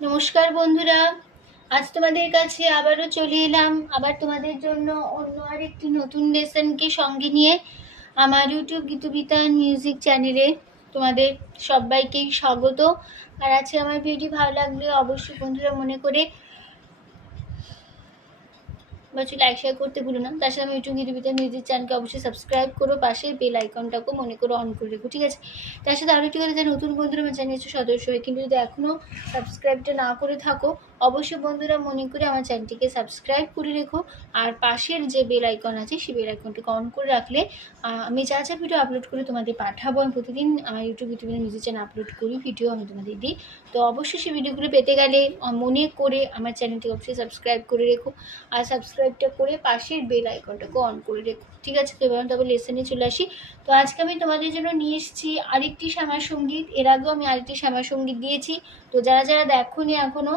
নমস্কার বন্ধুরা। আজ তোমাদের কাছে আবারও চলে এলাম। আবার তোমাদের জন্য অন্য আর একটি নতুন লেসনকে সঙ্গে নিয়ে আমার ইউটিউব গীতবিতান মিউজিক চ্যানেলে তোমাদের সবাইকেই স্বাগত। আর আছে আমার ভিডিও ভালো লাগলে অবশ্যই বন্ধুরা মনে করে অবশ্যই লাইক শেয়ার করতে ভুলো না। তার সাথে আমি ইউটিউব গীতবিতা নিজের চ্যানেলকে অবশ্যই সাবস্ক্রাইব করো পাশে বেল আইকনটাকেও মনে করে অন করে রেখো, ঠিক আছে? তার সাথে আরও একটি যে নতুন বন্ধুরা আমার চ্যানেলের সদস্য হয়। কিন্তু যদি এখনও সাবস্ক্রাইবটা না করে থাকো অবশ্যই বন্ধুরা মনে করে আমার চ্যানেলটিকে সাবস্ক্রাইব করে রেখো। আর পাশের যে বেল আইকন আছে, সেই বেল আইকনটিকে অন করে রাখলে আমি যা যা ভিডিও আপলোড করে তোমাদের পাঠাবো। আমি প্রতিদিন আমার ইউটিউব ইউটিউবে নিজের চ্যানেল আপলোড করি ভিডিও আমি তোমাদের দিই। তো অবশ্যই সেই ভিডিওগুলো পেতে গেলে মনে করে আমার চ্যানেলটি অবশ্যই সাবস্ক্রাইব করে রেখো। আর সাবস্ক্রাইবটা করে পাশের বেল আইকনটাকে অন করে রেখো। ঠিক আছে? তো এবার তবে লেসনে চলে আসি। তো আজকে আমি তোমাদের জন্য নিয়ে এসেছি আরেকটি শ্যামা সংগীত এর আগেও আমি আরেকটি শ্যামা সংগীত দিয়েছি। তো যারা যারা দেখো দেখোনি এখনও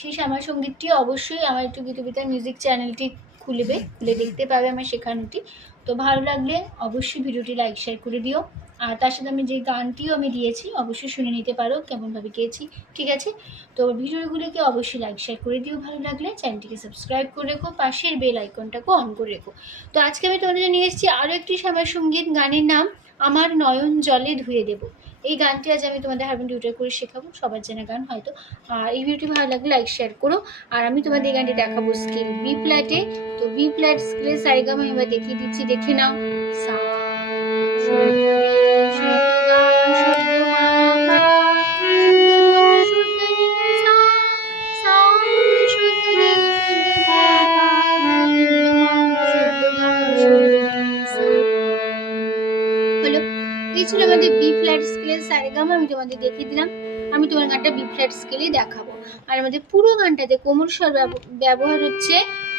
সেই শ্যামা সঙ্গীতটি অবশ্যই আমার একটু গীতবিতার মিউজিক চ্যানেলটি খুলবে, খুলে দেখতে পাবে আমার শেখানোটি। তো ভালো লাগলে অবশ্যই ভিডিওটি লাইক শেয়ার করে দিও। আর তার সাথে আমি যে গানটিও আমি দিয়েছি, অবশ্যই শুনে নিতে পারো কেমনভাবে গেয়েছি। ঠিক আছে? তো ভিডিওগুলিকে অবশ্যই লাইক শেয়ার করে দিও। ভালো লাগলে চ্যানেলটিকে সাবস্ক্রাইব করে রেখো, পাশের বেল আইকনটাকে অন করে রেখো। তো আজকে আমি তোমাদের নিয়ে এসেছি আরও একটি শ্যামা সংগীত গানের নাম, আমার নয়ন জলে ধুয়ে দেবো। এই গানটি আজ আমি তোমাদের হারমোন টিউটার করে শেখাবো। সবার জানা গান হয়তো। আর এই ভিডিওটি ভালো লাগলে লাইক শেয়ার করো। আর আমি তোমাদের এই গানটি দেখাবো স্কেল বি ফ্ল্যাটে তো বি ফ্ল্যাট স্কেলে সারেগামা আমি এবার দেখিয়ে দিচ্ছি। দেখে নাও। সা আমি তোমাদের দেখিয়ে দিলাম। আমি তোমার গানটা বি ফ্ল্যাট স্কেলেই দেখাবো। আর আমাদের পুরো গানটাতে কোমল স্বর ব্যবহার হচ্ছে।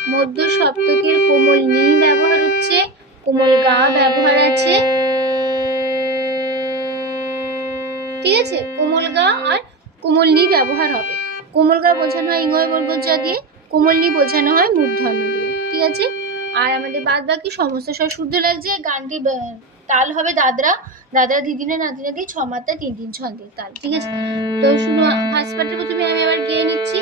মধ্য সপ্তকের কোমল নি ব্যবহার হচ্ছে। কোমল গা ব্যবহার আছে। ঠিক আছে? কোমল গা আর কোমল নি ব্যবহার হবে। কোমল গা বোঝানো হয় ইঙ্গয় বর্গজা দিয়ে, কোমল নি বোঝানো হয় মূর্ধন্য দিয়ে। ঠিক আছে? আর আমাদের বাদ বাকি সমস্ত সব শুদ্ধ লাগছে। গানটি তাল হবে দাদরা দাদরা দিদিনে নাদিনা দিয়ে ছ মাত্রা তিন তিন ছন্দের তাল ঠিক আছে? তো শুনো ফার্স্ট তুমি প্রথমে আমি আবার গিয়ে নিচ্ছি।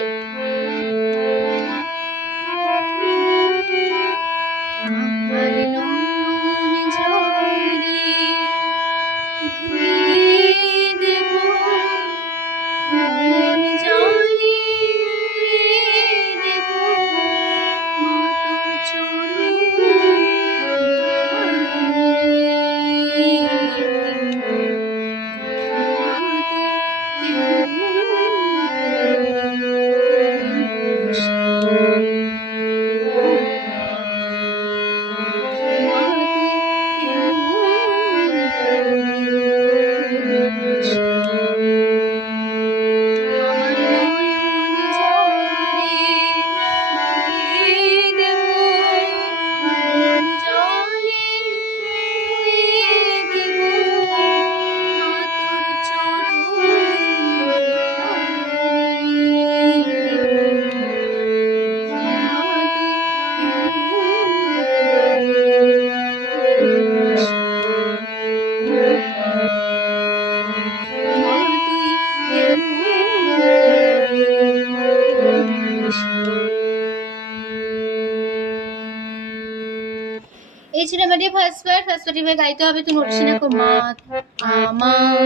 আমার এই ছিল আমাদের ফার্স্ট পার্ট ফার্স্ট পার্ট এবার গাইতে হবে। তো নোটস না কো মা, আমার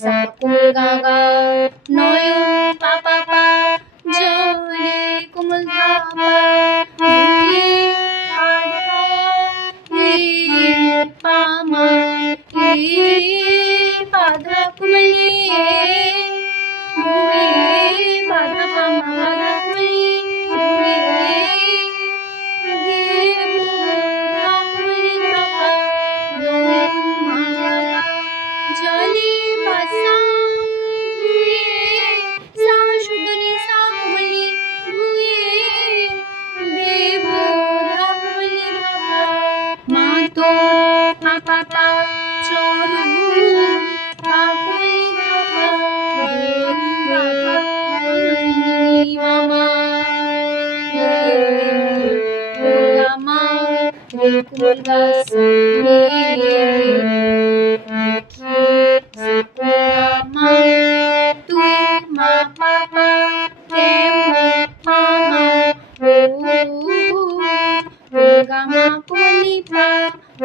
সাপুর গাগা, নয়ন পা পা, জলে কোমল ধা পা ধুয়ে আধা with us.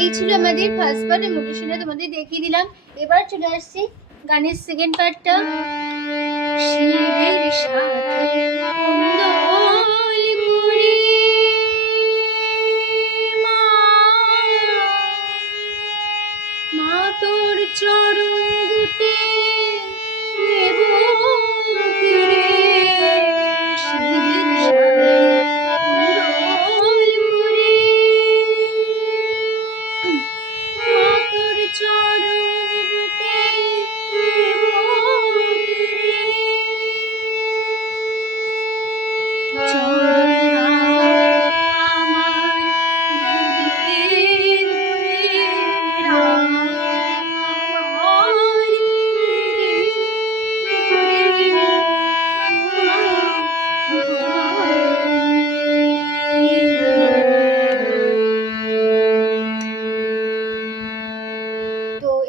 এই ছিল আমাদের ফার্স্ট পার্ট এবং মোটিভেশনটা তোমাদের দেখিয়ে দিলাম। এবার চলে আসছি গানের সেকেন্ড পার্টটা শিবের সাথে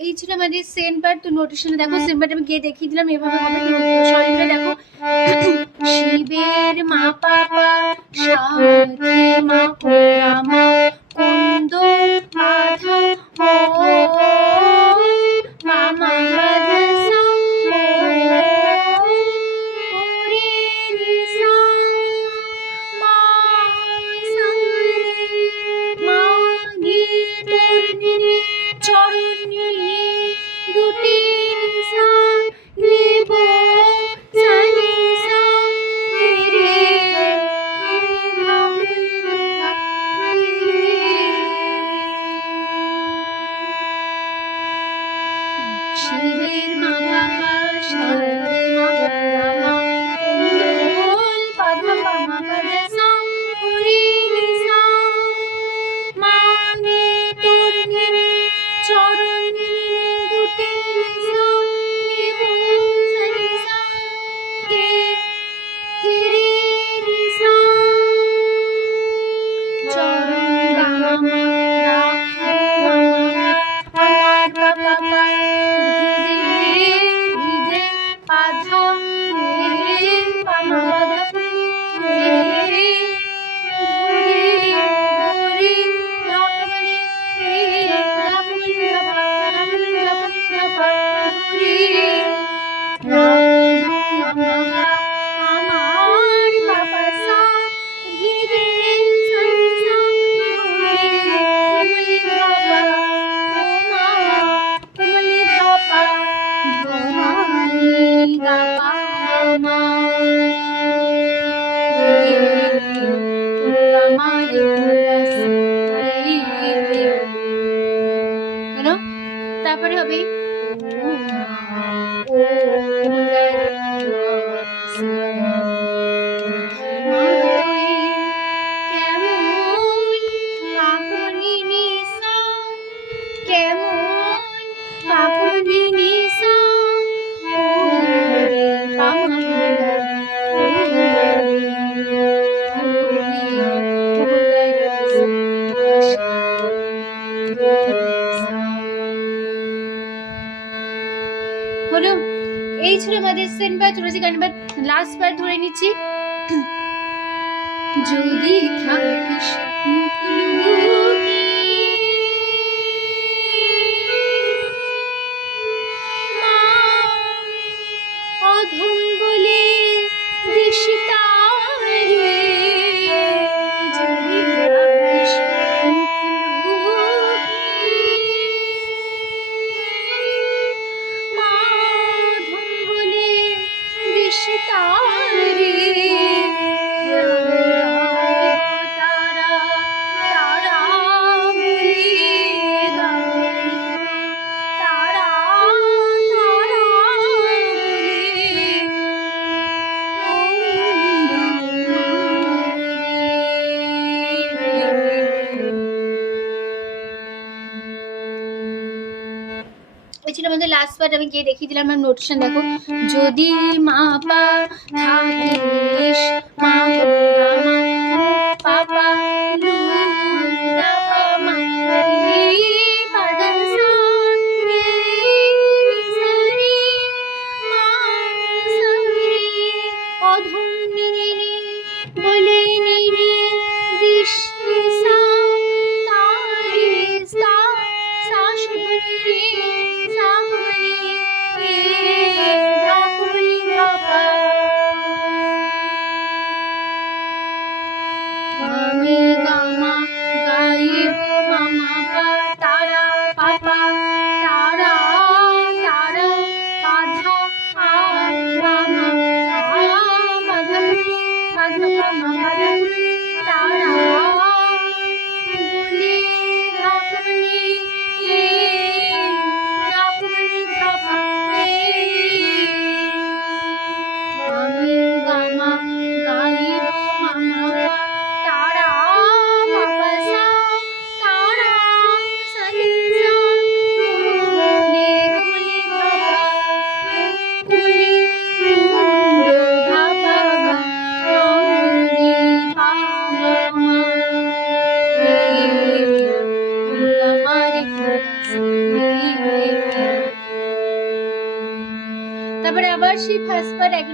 দিয়েছিলাম মানে আর এই সেন্ট তো নোটিশনে দেখো হ্যাঁ। সেন্ট বার আমি গিয়ে দেখিয়ে দিলাম এভাবে হবে হ্যাঁ। শরীরে দেখো। শিবের মা পাপা শান্তি মা পুরা মা সেকেন্ড বাট লাস্ট বার ধরে নিচ্ছি। যদি থাকিস লাস্ট পার্ট আমি গিয়ে দেখিয়ে দিলাম আমার নোটিশন দেখো। যদি মা পা থাকিস মা পাপা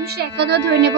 সে এক কথা ধরে নেব।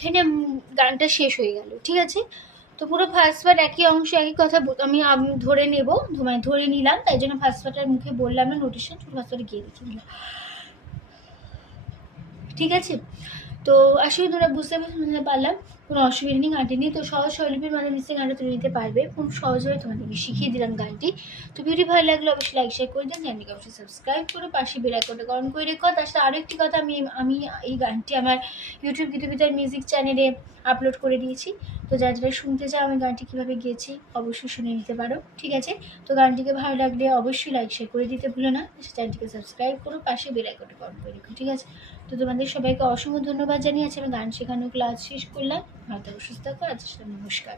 এখানে গানটা শেষ হয়ে গেল, ঠিক আছে? তো পুরো ফার্স্ট পার্ট একই অংশ, একই কথা আমি ধরে নেব মানে ধরে নিলাম, তাই জন্য ফার্স্ট পার্টের মুখে বললাম না নোটিশন ফার্স্ট পার্টে গিয়ে দেখে। নিলাম ঠিক আছে? তো আসলে তোমরা বুঝতে পারলাম। কোনো অসুবিধা নেই, গানটি নিয়ে। তো সহজ স্বরলিপির মানে নিশ্চয়ই গানটা তুমি নিতে পারবে। খুব সহজভাবে তোমাদেরকে শিখিয়ে দিলাম গানটি। তো ভিডিও ভালো লাগলে অবশ্যই লাইক শেয়ার করে দেন। চ্যানেলকে অবশ্যই সাবস্ক্রাইব করো পাশে বেল আইকনটা অন করে রেখো। তার সাথে আরও একটি কথা আমি আমি এই গানটি আমার ইউটিউব গীতবিতার মিউজিক চ্যানেলে আপলোড করে দিয়েছি। তো যারা যারা শুনতে চাও আমি গানটি কীভাবে গিয়েছি, অবশ্যই শুনে নিতে পারো। ঠিক আছে? তো গানটিকে ভালো লাগলে অবশ্যই লাইক শেয়ার করে দিতে ভুলো না। চ্যানেলটিকে সাবস্ক্রাইব করো, পাশে বেল আইকনটা অন করে রেখো। ঠিক আছে? তো তোমাদের সবাইকে অসংখ্য ধন্যবাদ জানিয়ে আছে আমি গান শেখানোর ক্লাস শেষ করলাম। ভালো থাকো সুস্থ থাকো আজ নমস্কার